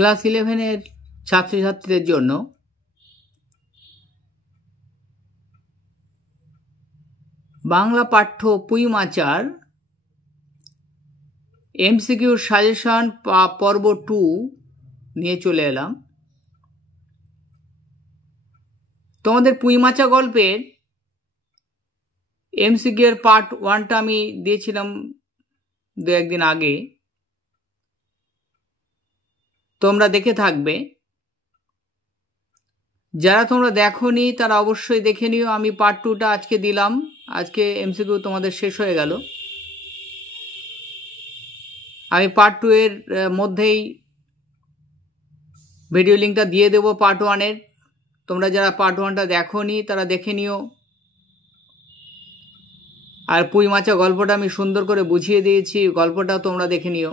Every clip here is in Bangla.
ক্লাস 11-এর ছাত্রছাত্রীদের জন্য বাংলা পাঠ্য পুঁই মাচার এমসিকিউ সাজেশন পর্ব 2 নিয়ে চলে এলাম। তোমাদের পুঁই মাচা গল্পের এমসিকিউ এর পার্ট 1টা আমি দিয়েছিলাম 2-1 দিন আগে, তোমরা দেখে থাকবে। যারা তোমরা দেখোনি তারা অবশ্যই দেখে নিও। আমি পার্ট 2টা আজকে দিলাম, আজকে এমসিকিউ তোমাদের শেষ হয়ে গেল। আমি পার্ট 2 এর মধ্যেই ভিডিও লিঙ্কটা দিয়ে দেব পার্ট 1-এর। তোমরা যারা পার্ট 1টা দেখোনি তারা দেখে নিও। আর পুঁই মাচা গল্পটা আমি সুন্দর করে বুঝিয়ে দিয়েছি, গল্পটা তোমরা দেখে নিও।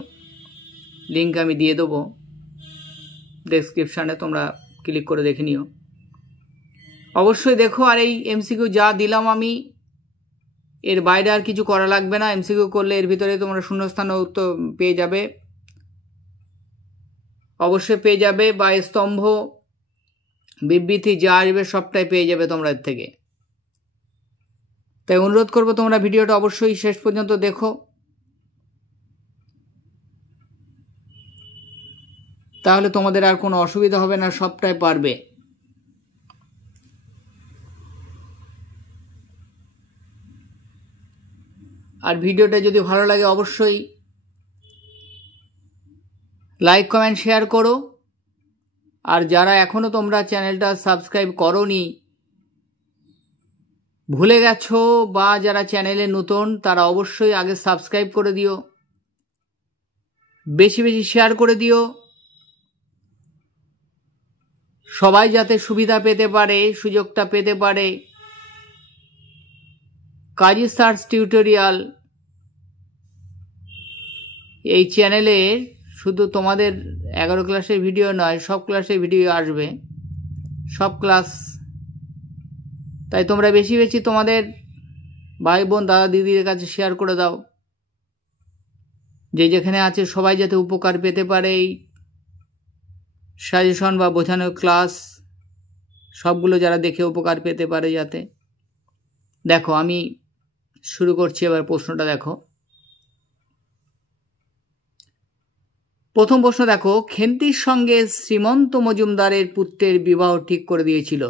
লিঙ্ক আমি দিয়ে দেবো ডেসক্রিপশানে, তোমরা ক্লিক করে দেখে নিও। অবশ্যই দেখো। আর এই এমসিকিউ যা দিলাম আমি, এর বাইরে আর কিছু করা লাগবে না। এমসিকিউ করলে এর ভিতরে তোমরা শূন্যস্থান উত্তর পেয়ে যাবে, অবশ্যই পেয়ে যাবে, বা স্তম্ভ বিবৃতি যা আসবে সবটাই পেয়ে যাবে তোমরা এর থেকে। তাই অনুরোধ করবো তোমরা ভিডিওটা অবশ্যই শেষ পর্যন্ত দেখো, তাহলে তোমাদের আর কোনো অসুবিধা হবে না, সবটাই পারবে। আর ভিডিওটা যদি ভালো লাগে অবশ্যই লাইক কমেন্ট শেয়ার করো। আর যারা এখনো তোমরা চ্যানেলটা সাবস্ক্রাইব করোনি, ভুলে গেছো, বা যারা চ্যানেলে নতুন তারা অবশ্যই আগে সাবস্ক্রাইব করে দিও, বেশি বেশি শেয়ার করে দিও, সবাই যাতে সুবিধা পেতে পারে, সুযোগটা পেতে পারে। কাজী সার্চ টিউটোরিয়াল এই চ্যানেলে শুধু তোমাদের 11 ক্লাসের ভিডিও নয়, সব ক্লাসের ভিডিও আসবে, সব ক্লাস। তাই তোমরা বেশি বেশি তোমাদের ভাই বোন দাদা দিদিদের কাছে শেয়ার করে দাও, যে যেখানে আছে সবাই যাতে উপকার পেতে পারে। এই সাজেশন বা বোঝানোর ক্লাস সবগুলো যারা দেখে উপকার পেতে পারে যাতে। দেখো আমি শুরু করছি, এবার প্রশ্নটা দেখো। প্রথম প্রশ্ন দেখো, খেন্তির সঙ্গে শ্রীমন্ত মজুমদারের পুত্রের বিবাহ ঠিক করে দিয়েছিল।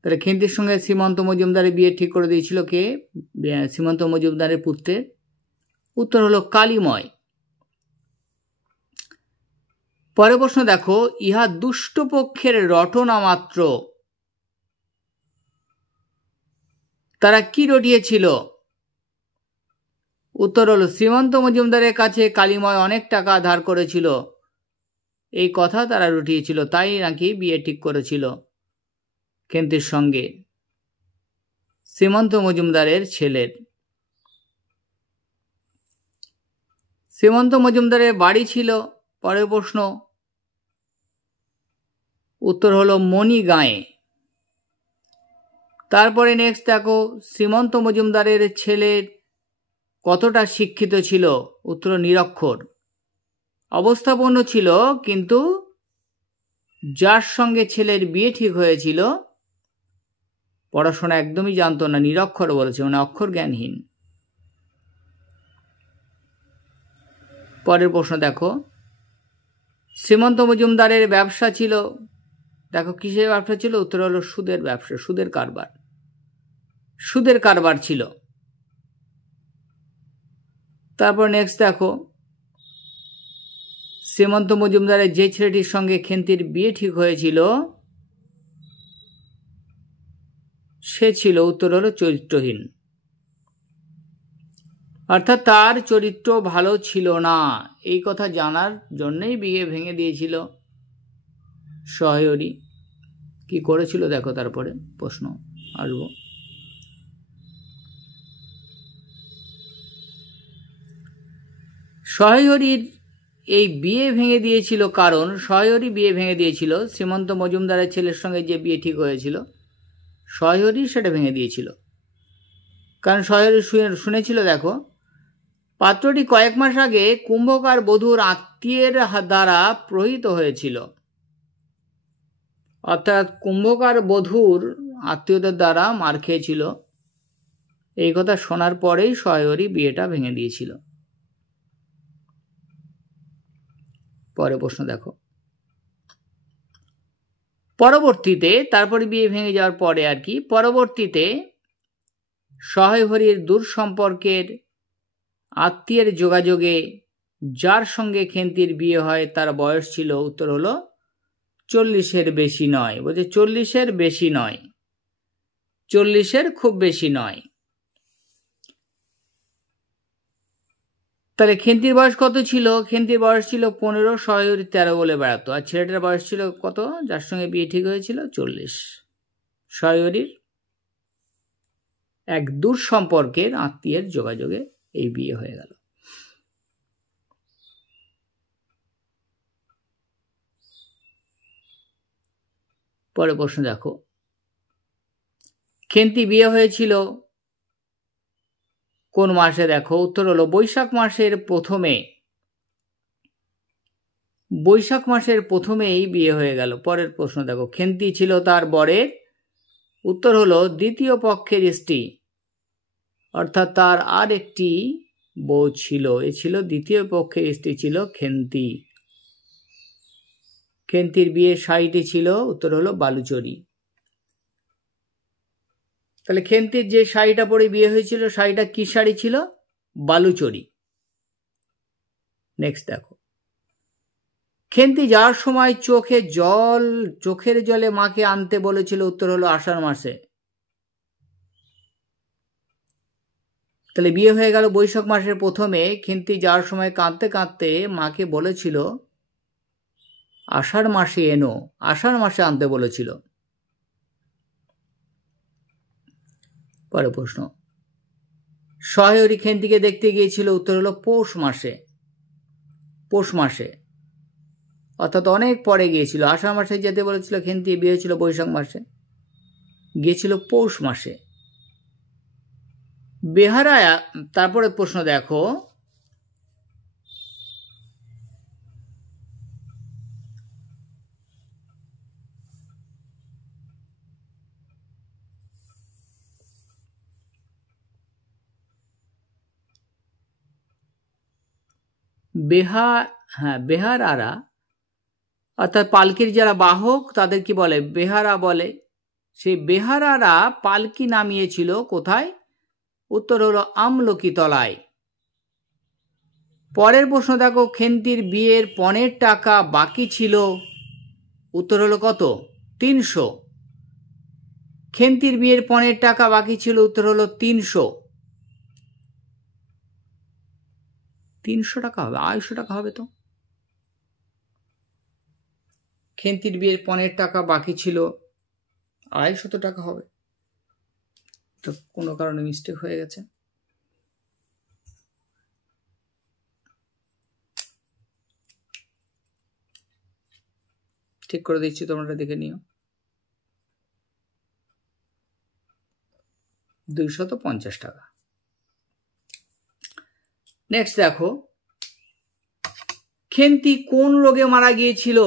তাহলে খেন্তির সঙ্গে শ্রীমন্ত মজুমদারের বিয়ে ঠিক করে দিয়েছিল কে? শ্রীমন্ত মজুমদারের পুত্রের। উত্তর হলো কালিময়। পরের প্রশ্ন দেখো, ইহা দুষ্ট পক্ষের রটনা মাত্র। তারা কি রটিয়েছিল? উত্তর হলো শ্রীমন্ত মজুমদারের কাছে কালিময় অনেক টাকা ধার করেছিল, এই কথা তারা রটিয়েছিল, তাই নাকি বিয়ে ঠিক করেছিল খেন্তির সঙ্গে, শ্রীমন্ত মজুমদারের ছেলের। শ্রীমন্ত মজুমদারের বাড়ি ছিল। পরের প্রশ্ন, উত্তর হলো মণিগাঁয়ে। তারপরে নেক্সট দেখো, শ্রীমন্ত মজুমদারের ছেলের কতটা শিক্ষিত ছিল? উত্তর নিরক্ষর। অবস্থাপন্ন ছিল, কিন্তু যার সঙ্গে ছেলের বিয়ে ঠিক হয়েছিল পড়াশোনা একদমই জানতো না, নিরক্ষর বলেছে, মানে অক্ষর জ্ঞানহীন। পরের প্রশ্ন দেখো, শ্রীমন্ত মজুমদারের ব্যবসা ছিল। দেখো কিসের ব্যবসা ছিল? উত্তর হলো সুদের ব্যবসা, সুদের কারবার, সুদের কারবার ছিল। তারপর নেক্সট দেখো, শ্রীমন্ত মজুমদারের যে ছেলেটির সঙ্গে খেন্তির বিয়ে ঠিক হয়েছিল সে ছিল, উত্তর হলো চরিত্রহীন, অর্থাৎ তার চরিত্র ভালো ছিল না। এই কথা জানার জন্যই বিয়ে ভেঙে দিয়েছিল সহয়রী। কি করেছিল দেখো, তারপরে প্রশ্ন আসব। সহয়রীর এই বিয়ে ভেঙে দিয়েছিল কারণ সহয়রী বিয়ে ভেঙে দিয়েছিল শ্রীমন্ত মজুমদারের ছেলের সঙ্গে যে বিয়ে ঠিক হয়েছিল, সহয়রী সেটা ভেঙে দিয়েছিল। কারণ সহয়রী শুনেছিল, দেখো পাত্রটি কয়েক মাস আগে কুম্ভকার বধূর আত্মীয়ের দ্বারা প্রহিত হয়েছিল। অর্থাৎ কুম্ভকার বধূর আত্মীয়দের দ্বারা মার খেয়েছিল। এই কথা শোনার পরেই সহায়রী বিয়েটা ভেঙে দিয়েছিল। পরে প্রশ্ন দেখো। পরবর্তীতে, তারপরে বিয়ে ভেঙে যাওয়ার পরে আর কি, পরবর্তীতে সহায়হরির দূর সম্পর্কের আত্মীয়ের যোগাযোগে যার সঙ্গে খেন্তির বিয়ে হয় তার বয়স ছিল, উত্তর হলো 40-এর বেশি নয়। বলছে 40-এর বেশি নয়, 40-এর খুব বেশি নয়। তাহলে খেন্তির বয়স কত ছিল? খেন্তির বয়স ছিল 15, সহায়হরি 13 বলে বেড়াতো। আর ছেলেটার বয়স ছিল কত? যার সঙ্গে বিয়ে ঠিক হয়েছিল 40। সহায়হরির এক দূর সম্পর্কের আত্মীয়ের যোগাযোগে এই বিয়ে হয়ে গেল। পরে প্রশ্ন দেখো। খেন্তি বিয়ে হয়েছিল কোন মাসে? দেখো, উত্তর হলো বৈশাখ মাসের প্রথমে। বৈশাখ মাসের প্রথমেই বিয়ে হয়ে গেল। পরের প্রশ্ন দেখো। খেন্তি ছিল তার বরের, উত্তর হলো দ্বিতীয় পক্ষের স্ত্রী, অর্থাৎ তার আর একটি বউ ছিল। এ ছিল দ্বিতীয় পক্ষের স্ত্রী, ছিল খেন্তি। খেন্তির বিয়ের শাড়িটি ছিল, উত্তর হলো বালুচরি। তাহলে খেন্তির যে শাড়িটা পরে বিয়ে হয়েছিল, শাড়িটা কি শাড়ি ছিল? বালুচরি। নেক্সট দেখো। খেন্তি যাওয়ার সময় চোখের জলে মাকে আনতে বলেছিল, উত্তর হলো আষাঢ় মাসে। তাহলে বিয়ে হয়ে গেল বৈশাখ মাসের প্রথমে। খেন্তি যাওয়ার সময় কাঁদতে কাঁদতে মাকে বলেছিল আষাঢ় মাসে এনো, আষাঢ় মাসে আনতে বলেছিল। পরে প্রশ্ন। সহায়হরি খেন্তিকে দেখতে গিয়েছিল, উত্তর হলো পৌষ মাসে। পৌষ মাসে, অর্থাৎ অনেক পরে গিয়েছিল। আষাঢ় মাসে যেতে বলেছিল, খেন্তি বিয়ে হয়েছিল বৈশাখ মাসে, গিয়েছিল পৌষ মাসে। বেহারা। তারপরে প্রশ্ন দেখো। বেহারারা, অর্থাৎ পালকির যারা বাহক তাদের কি বলে? বেহারা বলে। সেই বেহারারা পালকি নামিয়েছিল কোথায়? উত্তর হলো আমলকি তলায়। পরের প্রশ্ন দেখো। খেন্তির বিয়ের পণের টাকা বাকি ছিল, উত্তর হলো কত? 300। খেন্তির বিয়ের পণের টাকা বাকি ছিল, উত্তর হলো 300। 300 টাকা হবে? 250 টাকা হবে তো। খেন্তির বিয়ের পণের টাকা বাকি ছিল, 250 টাকা হবে। তো কোনো কারণে মিস্টেক হয়ে গেছে। ঠিক করে দিচ্ছি, তোমরা দেখে নিও। 250 টাকা। নেক্সট দেখো। খেন্তি কোন রোগে মারা গিয়েছিল?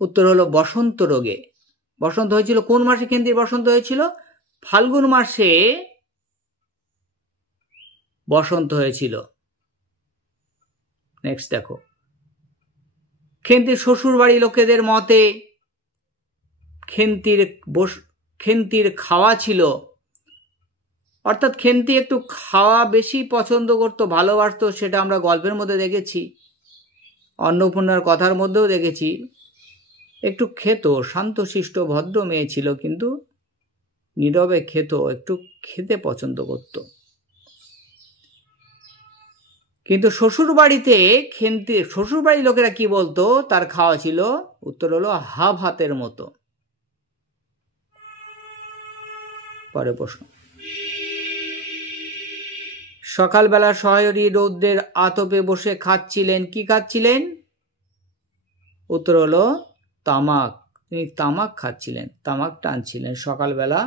উত্তর হলো বসন্ত রোগে। বসন্ত হয়েছিল কোন মাসে? খেন্তির বসন্ত হয়েছিল ফাল্গুন মাসে বসন্ত হয়েছিল। নেক্সট দেখো। খেন্তির শ্বশুর বাড়ি লোকেদের মতে খেন্তির খাওয়া ছিল, অর্থাৎ খেন্তি একটু খাওয়া বেশি পছন্দ করতো, ভালোবাসতো। সেটা আমরা গল্পের মধ্যে দেখেছি, অন্নপূর্ণার কথার মধ্যেও দেখেছি। একটু খেত, শান্তশিষ্ট ভদ্র মেয়ে ছিল, কিন্তু নীরবে খেত, একটু খেতে পছন্দ করত। কিন্তু শ্বশুরবাড়ির লোকেরা কি বলতো তার খাওয়া ছিল? উত্তর হলো হাফ হাতের মতো। পরে প্রশ্ন। সকালবেলা সহায়রী রৌদ্রের আতপে বসে খাচ্ছিলেন। কি খাচ্ছিলেন? উত্তর হলো তামাক। তিনি তামাক খাচ্ছিলেন, তামাক টানছিলেন। সকালবেলা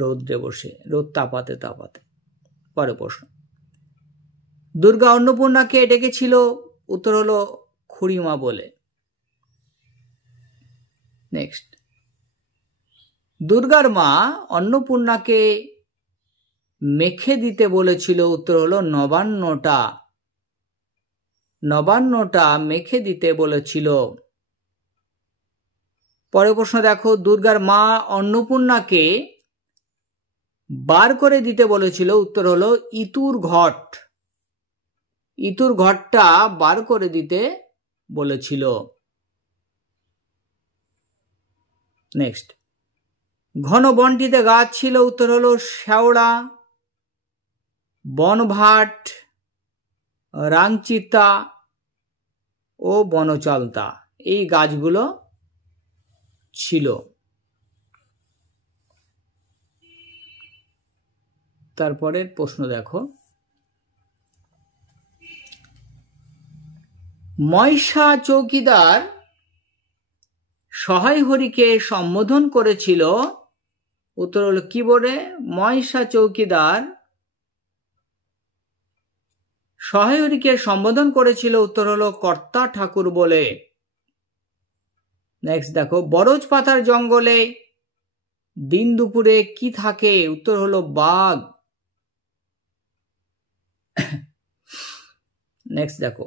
রৌদ্রে বসে, রোদ তাপাতে তাপাতে। পরে প্রশ্ন, দুর্গা অন্নপূর্ণাকে ডেকেছিল? উত্তর হলো খুড়িমা বলে। নেক্সট, দুর্গার মা অন্নপূর্ণাকে মেখে দিতে বলেছিল? উত্তর হলো নবান্নটা। নবান্নটা মেখে দিতে বলেছিল। পরের প্রশ্ন দেখো, দুর্গার মা অন্নপূর্ণাকে বার করে দিতে বলেছিল? উত্তর হলো ইতুর ঘট। ইতুর ঘটটা বার করে দিতে বলেছিল। নেক্সট, ঘন বনটিতে গাছ ছিল? উত্তর হলো শেওড়া, বনভাট, রাংচিতা ও বনচালতা, এই গাছগুলো ছিল। তারপরের প্রশ্ন দেখো, ময়সা চৌকিদার সহায় হরিকে সম্বোধন করেছিল? উত্তর হলো কি বলে? ময়সা চৌকিদার সহায় হরিকে সম্বোধন করেছিল? উত্তর হলো কর্তা ঠাকুর বলে। নেক্সট দেখো, বরজ পাতার জঙ্গলে দিন দুপুরে কি থাকে? উত্তর হলো বাঘ। নেক্সট দেখো,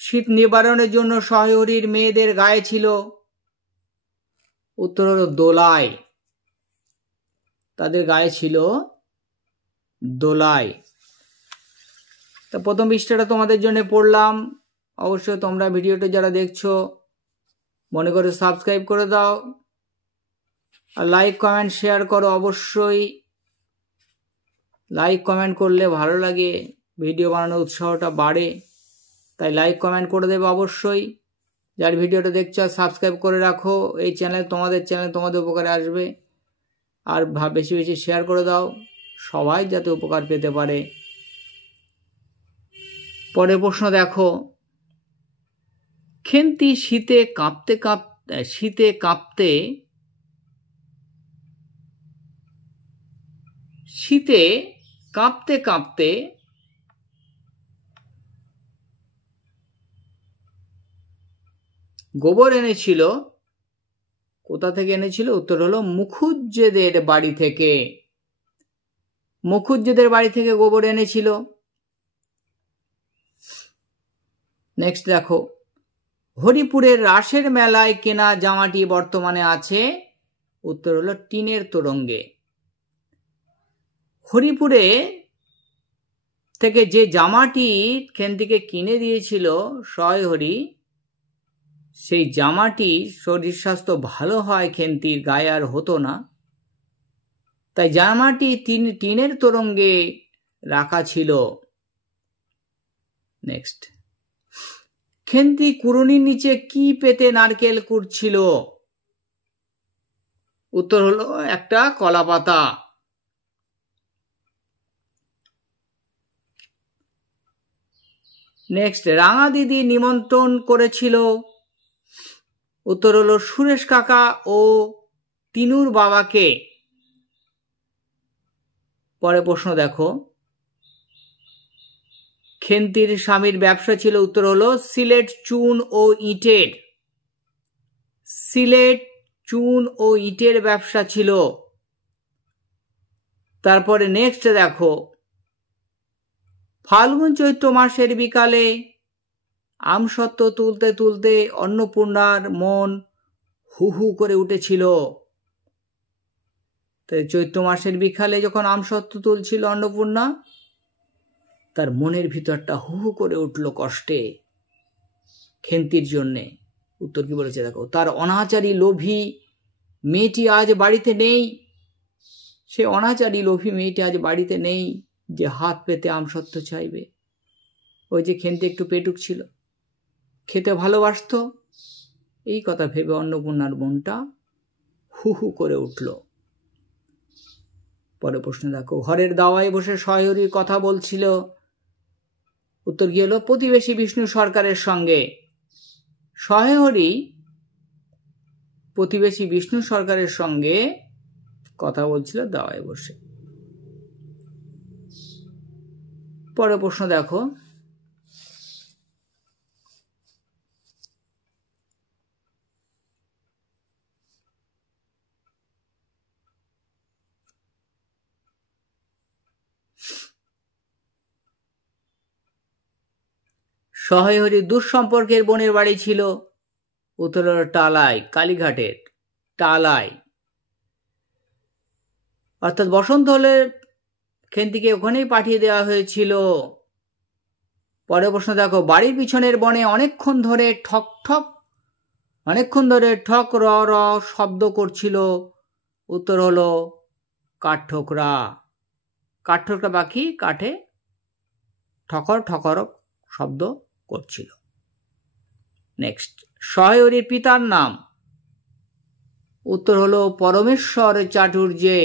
শীত নিবারণের জন্য সহায় হরির মেয়েদের গায়ে ছিল? উত্তর হলো দোলাই। তাদের গায়ে ছিল দোলাই। তো প্রথম পৃষ্ঠাটা তোমাদের জন্য পড়লাম। অবশ্যই তোমরা ভিডিওটা যারা দেখছো মনে করে সাবস্ক্রাইব করে দাও, আর লাইক কমেন্ট শেয়ার করো। অবশ্যই লাইক কমেন্ট করলে ভালো লাগে, ভিডিও বানানোর উৎসাহটা বাড়ে, তাই লাইক কমেন্ট করে দেবে অবশ্যই। যার ভিডিওটা দেখছো সাবস্ক্রাইব করে রাখো, এই চ্যানেল তোমাদের উপকারে আসবে। আর বেশি বেশি শেয়ার করে দাও, সবাই যাতে উপকার পেতে পারে। পরের প্রশ্ন দেখো, খেন্তি শীতে কাঁপতে কাঁপতে গোবর এনেছিল? কোথা থেকে এনেছিল? উত্তর হলো মুখুজ্জেদের বাড়ি থেকে। মুখুজ্জেদের বাড়ি থেকে গোবর এনেছিল। নেক্সট দেখো, হরিপুরের রাসের মেলায় কেনা জামাটি বর্তমানে আছে? উত্তর হলো টিনের তোরঙ্গে। হরিপুরে থেকে যে জামাটি খেন্তিকে কিনে দিয়েছিল সহায় হরি, সেই জামাটি শরীর স্বাস্থ্য ভালো হয় খেন্তির, গায়ে আর হতো না, তাই জামাটি টিনের তোরঙ্গে রাখা ছিল। নেক্সট, খেন্তি কুড়ুনির নিচে কি পেতে নারকেল কুড়ছিল? উত্তর হলো একটা কলা পাতা। নেক্সট, রাঙা দিদি নিমন্ত্রণ করেছিল? উত্তর হলো সুরেশ কাকা ও তিনুর বাবাকে। পরে প্রশ্ন দেখো, খেন্তির স্বামীর ব্যবসা ছিল? উত্তর হলো সিলেট চুন ও ইটের। সিলেট চুন ও ইটের ব্যবসা ছিল। তারপরে নেক্সট দেখো, ফাল্গুন চৈত্র মাসের বিকালে আমসত্ত্ব তুলতে তুলতে অন্নপূর্ণার মন হু হু করে উঠেছিল। চৈত্র মাসের বিকালে যখন আমসত্ত্ব তুলছিল অন্নপূর্ণা, তার মনের ভিতরটা হু হু করে উঠল কষ্টে খেন্তির জন্যে। উত্তর কি বলেছে দেখো, তার অনাচারী লোভী মেয়েটি আজ বাড়িতে নেই। সে অনাচারী লোভী মেয়েটি আজ বাড়িতে নেই যে হাত পেতে আমসত্ত্ব চাইবে। ওই যে খেন্তি একটু পেটুক ছিল, খেতে ভালোবাসত, এই কথা ভেবে অন্নপূর্ণার মনটা হু হু করে উঠল। পরে প্রশ্ন দেখো, ঘরের দাওয়ায় বসে সহায় হরির কথা বলছিল? উত্তর কি হলো প্রতিবেশী বিষ্ণু সরকারের সঙ্গে। সহায় হরি প্রতিবেশী বিষ্ণু সরকারের সঙ্গে কথা বলছিল দাওয়ায় বসে। পরের প্রশ্ন দেখো, সহায় হরি দুঃসম্পর্কের বোনের বাড়ি ছিল? উত্তর হলো টালাই, কালীঘাটের টালাই। অর্থাৎ বসন্ত হলে খেন্তিকে ওখানেই পাঠিয়ে দেওয়া হয়েছিল। পরের প্রশ্ন দেখো, বাড়ির পিছনের বনে অনেকক্ষণ ধরে ঠক র র শব্দ করছিল? উত্তর হলো কাঠঠোকরা। কাঠঠোকরা পাখি কাঠে ঠকর ঠকর শব্দ করছিল। নেক্সট, সহায় হরির পিতার নাম? উত্তর হলো পরমেশ্বর চাটুর্যে।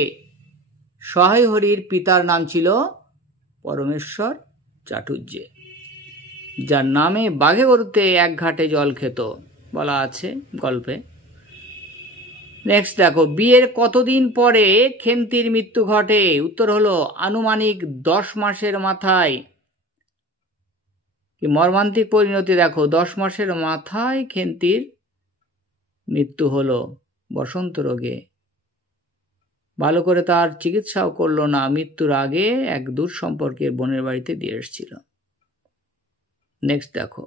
সহায় হরির পিতার নাম ছিল পরমেশ্বর চাটুর্যে, যার নামে বাঘে গরুতে এক ঘাটে জল খেত বলা আছে গল্পে। নেক্সট দেখো, বিয়ের কতদিন পরে খেন্তির মৃত্যু ঘটে? উত্তর হলো আনুমানিক 10 মাসের মাথায়। কি মর্মান্তিক পরিণতি দেখো, 10 মাসের মাথায় খেন্তির মৃত্যু হলো বসন্ত রোগে। ভালো করে তার চিকিৎসাও করলো না, মৃত্যুর আগে এক দূর সম্পর্কের বোনের বাড়িতে দিয়ে এসেছিল। নেক্সট দেখো,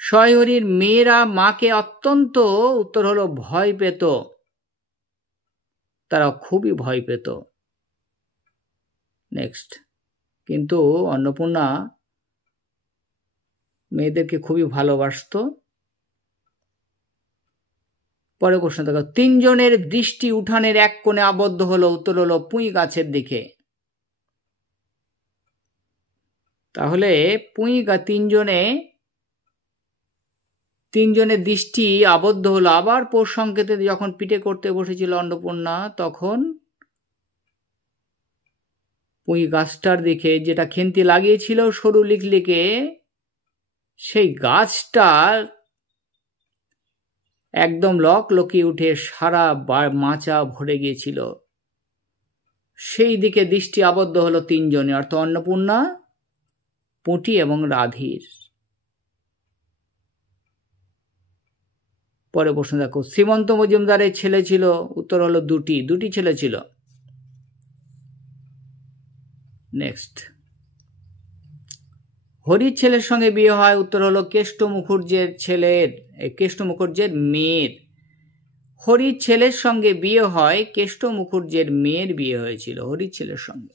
সহায় হরির মেয়েরা মাকে অত্যন্ত, উত্তর হলো ভয় পেত, তারা খুবই ভয় পেত। নেক্সট, কিন্তু অন্নপূর্ণা মেয়েদেরকে খুবই ভালোবাসত। পরে প্রশ্ন দেখো, 3 জনের দৃষ্টি উঠানের এক কোণে আবদ্ধ হলো? উত্তর হলো পুঁই গাছের দিকে। তাহলে তিন জনের দৃষ্টি আবদ্ধ হলো। আবার পৌষ সংকেতে যখন পিঠে করতে বসেছিল অন্নপূর্ণা, তখন পুঁই গাছটার দিকে, যেটা খেন্তি লাগিয়েছিল সরু লিকলিকে, সেই গাছটা একদম লকিয়ে উঠে সারা মাচা ভরে গিয়েছিল। সেই দিকে দৃষ্টি আবদ্ধ হলো 3 জনে, অর্থাৎ অন্নপূর্ণা, পুঁটি এবং রাধির। পরে প্রশ্ন দেখো, শ্রীমন্ত মজুমদারের ছেলে ছিল? উত্তর হলো দুটি ছেলে ছিল। নেক্সট, হরির ছেলের সঙ্গে বিয়ে হয়? উত্তর হলো কেষ্ট মুখুর্জের মেয়ের। হরির ছেলের সঙ্গে বিয়ে হয়, কেষ্ট মুখুর্জের মেয়ের বিয়ে হয়েছিল হরির ছেলের সঙ্গে।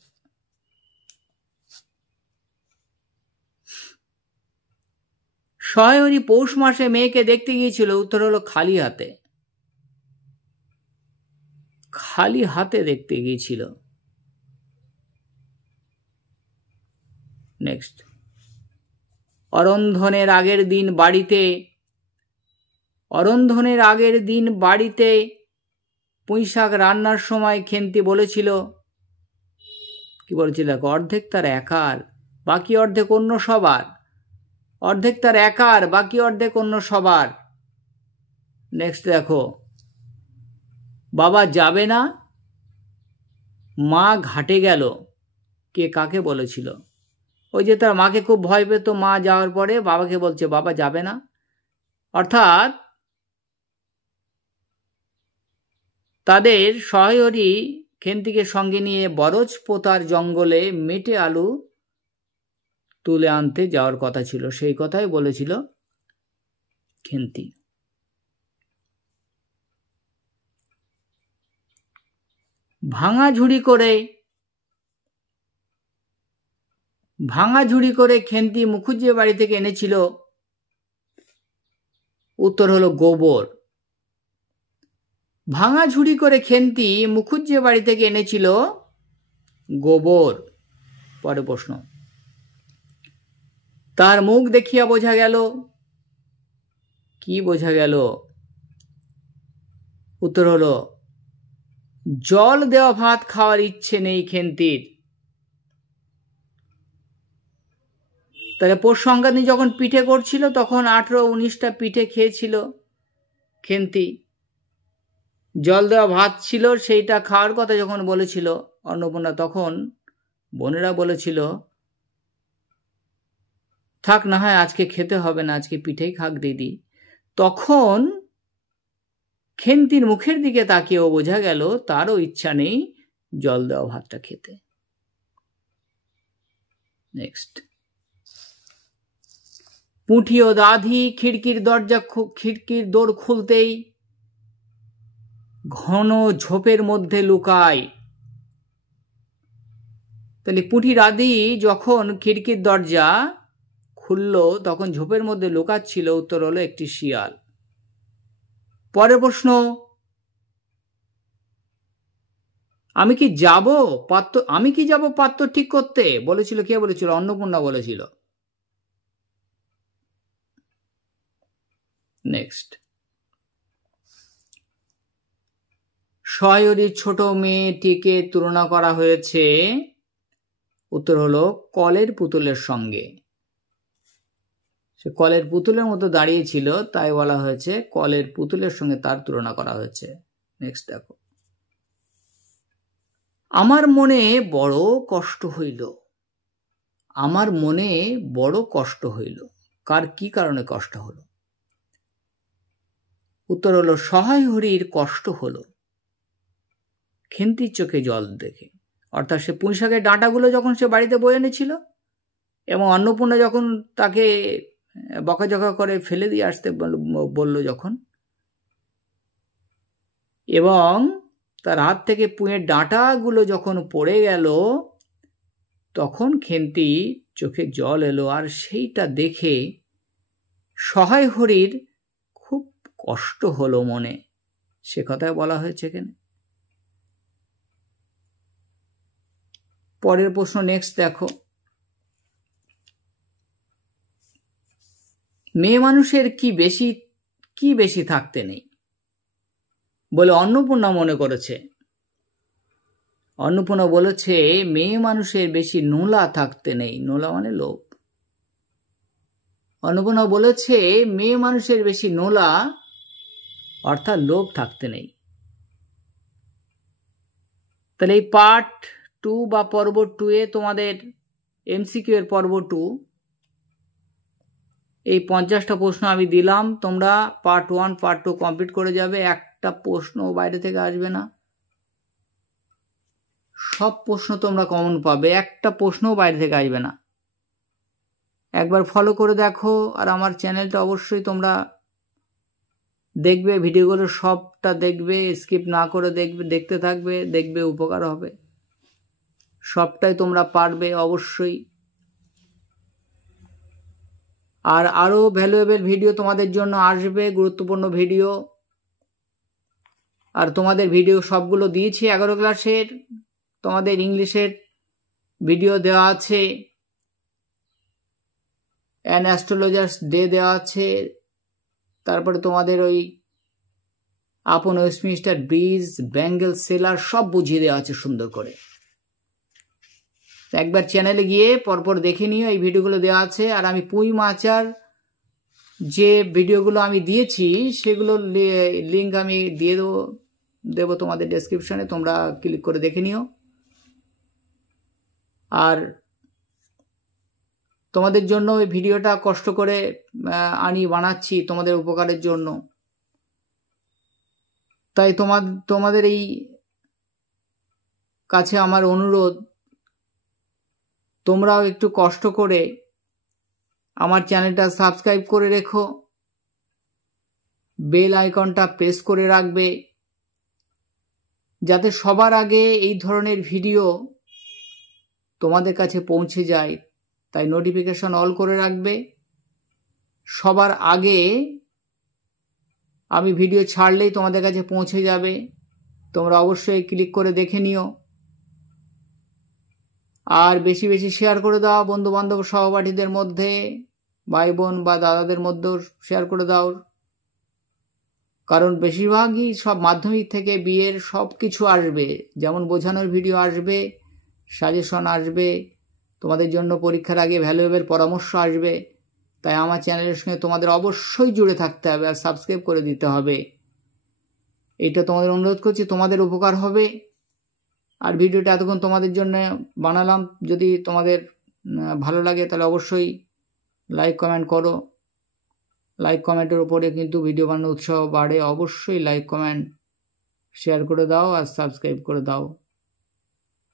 সহায় হরি পৌষ মাসে মেয়েকে দেখতে গিয়েছিল? উত্তর হলো খালি হাতে দেখতে গিয়েছিল। নেক্সট, অরন্ধনের আগের দিন বাড়িতে পুঁইশাক রান্নার সময় খেন্তি বলেছিল? কি বলেছিল? অর্ধেক তার একার, বাকি অর্ধেক অন্য সবার। অর্ধেক তার একার, বাকি অর্ধেক অন্য সবার। নেক্সট দেখো, বাবা যাবে না, মা ঘাটে গেল, কে কাকে বলেছিল? ওই যে তার মাকে খুব ভয় পেত, মা যাওয়ার পরে বাবাকে বলছে বাবা যাবে না। অর্থাৎ তাদের সহায় হরি খেন্তিকে সঙ্গে নিয়ে বরজ পোতার জঙ্গলে মেটে আলু তুলে আনতে যাওয়ার কথা ছিল, সেই কথাই বলেছিল খেন্তি। ভাঙা ঝুড়ি করে খেন্তি মুখুজ্জের বাড়ি থেকে এনেছিল? উত্তর হলো গোবর। ভাঙা ঝুড়ি করে খেন্তি মুখুজ্জের বাড়ি থেকে এনেছিল গোবর। পরে প্রশ্ন, তার মুখ দেখিয়া বোঝা গেল? কি বোঝা গেল? উত্তর হলো জল দেওয়া ভাত খাওয়ার ইচ্ছে নেই খেন্তির। তাহলে পৌষ সংক্রান্তি যখন পিঠে করছিল, তখন 18-19টা পিঠে খেয়েছিল খেন্তি। জল দেওয়া ভাত ছিল, সেইটা খাওয়ার কথা যখন বলেছিল অন্নপূর্ণা, তখন বোনেরা বলেছিল থাক না হয় আজকে খেতে হবে না, আজকে পিঠেই খাক দিদি। তখন খেন্তির মুখের দিকে তাকিয়েও বোঝা গেল তারও ইচ্ছা নেই জল দেওয়া ভাতটা খেতে। নেক্সট, পুঁটি ও দাধি খিড়কির দোর খুলতেই ঘন ঝোপের মধ্যে লুকায়। তাহলে পুঁটি রাধি যখন খিড়কির দরজা খুলল তখন ঝোপের মধ্যে লুকাচ্ছিল, উত্তর হলো একটি শিয়াল। পরের প্রশ্ন, আমি কি যাব পাত্র ঠিক করতে? বলেছিল কে? বলেছিল অন্নপূর্ণা বলেছিল। নেক্সট, সহায়রীর ছোট মেয়েটিকে তুলনা করা হয়েছে, উত্তর হলো কলের পুতুলের সঙ্গে। সে কলের পুতুলের মতো দাঁড়িয়েছিল, তাই বলা হয়েছে কলের পুতুলের সঙ্গে তার তুলনা করা হয়েছে। নেক্সট দেখো, আমার মনে বড় কষ্ট হইল। আমার মনে বড় কষ্ট হইল। কি কারণে কষ্ট হলো? উত্তর হলো সহায় হরির কষ্ট হলো খেন্তির চোখে জল দেখে। অর্থাৎ সে পুঁইশাকের ডাঁটাগুলো যখন সে বাড়িতে বয়ে এনেছিল এবং অন্নপূর্ণা যখন তাকে বকাঝকা করে ফেলে দিয়ে আসতে বলল যখন, এবং তার হাত থেকে পুঁয়ের ডাঁটাগুলো যখন পড়ে গেল তখন খেন্তি চোখে জল এলো। আর সেইটা দেখে সহায় হরির খুব কষ্ট হলো মনে, সে কথাই বলা হয়েছে এখানে। পরের প্রশ্ন নেক্সট দেখো, মেয়ে মানুষের কি বেশি থাকতে নেই বলে অন্নপূর্ণা মনে করেছে? অন্নপূর্ণা বলেছে মেয়ে মানুষের বেশি নোলা থাকতে নেই। নোলা মানে লোভ। অন্নপূর্ণা বলেছে মেয়ে মানুষের বেশি নোলা অর্থাৎ লোভ থাকতে নেই। তাহলে এই পার্ট 2 বা পর্ব 2 এ তোমাদের এমসিকিউ এর পর্ব 2, এই 50টা প্রশ্ন আমি দিলাম। তোমরা পার্ট 1 পার্ট 2 কমপ্লিট করে যাবে। একটা প্রশ্ন বাইরে থেকে আসবে না, সব প্রশ্ন তোমরা কমন পাবে, একটা প্রশ্নও বাইরে থেকে আসবে না। একবার ফলো করে দেখো, আর আমার চ্যানেলটা অবশ্যই তোমরা দেখবে, ভিডিওগুলো সবটা দেখবে, স্কিপ না করে দেখতে থাকবে, দেখবে উপকার হবে, সবটাই তোমরা পারবে অবশ্যই। আর আরো ভ্যালুয়েবল ভিডিও তোমাদের জন্য আসবে, গুরুত্বপূর্ণ ভিডিও। আর তোমাদের ভিডিও সবগুলো দিয়েছি 11 ক্লাসের। তোমাদের ইংলিশের ভিডিও দেওয়া আছে, অ্যান অ্যাস্ট্রোলজার্স ডে দেওয়া আছে, তারপরে তোমাদের ওই আপন ওয়েস্টমিনিস্টার ব্রিজ, ব্যাঙ্গেল সেলার সব বুঝিয়ে দেওয়া আছে সুন্দর করে। একবার চ্যানেলে গিয়ে পরপর দেখে নিও, এই ভিডিওগুলো দেওয়া আছে। আর আমি পুঁই মাচার যে ভিডিওগুলো আমি দিয়েছি সেগুলোর লিঙ্ক আমি দিয়ে দেবো তোমাদের ডেসক্রিপশনে, তোমরা ক্লিক করে দেখে নিও। আর তোমাদের জন্য এই ভিডিওটা কষ্ট করে বানাচ্ছি তোমাদের উপকারের জন্য। তাই তোমাদের এই কাছে আমার অনুরোধ, তোমরাও একটু কষ্ট করে আমার চ্যানেলটা সাবস্ক্রাইব করে রেখো, বেল আইকনটা প্রেস করে রাখবে, যাতে সবার আগে এই ধরনের ভিডিও তোমাদের কাছে পৌঁছে যায়। তাই নোটিফিকেশন অল করে রাখবে, সবার আগে আমি ভিডিও ছাড়লেই তোমাদের কাছে পৌঁছে যাবে। তোমরা অবশ্যই ক্লিক করে দেখে নিও, আর বেশি বেশি শেয়ার করে দাও বন্ধু বান্ধব সহপাঠীদের মধ্যে, ভাই বোন বা দাদাদের মধ্যেও শেয়ার করে দাও। কারণ বেশিরভাগই সব মাধ্যমিক থেকে বিয়ের সব কিছু আসবে, যেমন বোঝানোর ভিডিও আসবে, সাজেশন আসবে, তোমাদের জন্য পরীক্ষার আগে ভ্যালুয়েবল পরামর্শ আসবে। তাই আমার চ্যানেলের সঙ্গে তোমাদের অবশ্যই জুড়ে থাকতে হবে আর সাবস্ক্রাইব করে দিতে হবে। এইটা তোমাদের অনুরোধ করছি, তোমাদের উপকার হবে। আর ভিডিওটা এতক্ষণ তোমাদের জন্য বানালাম, যদি তোমাদের ভালো লাগে তাহলে অবশ্যই লাইক কমেন্ট করো। লাইক কমেন্টের উপরে কিন্তু ভিডিও বানানোর উৎসাহ বাড়ে। অবশ্যই লাইক কমেন্ট শেয়ার করে দাও আর সাবস্ক্রাইব করে দাও।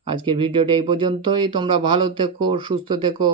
আজকের ভিডিওটা এই পর্যন্তই। তোমরা ভালো থেকো, সুস্থ থেকো।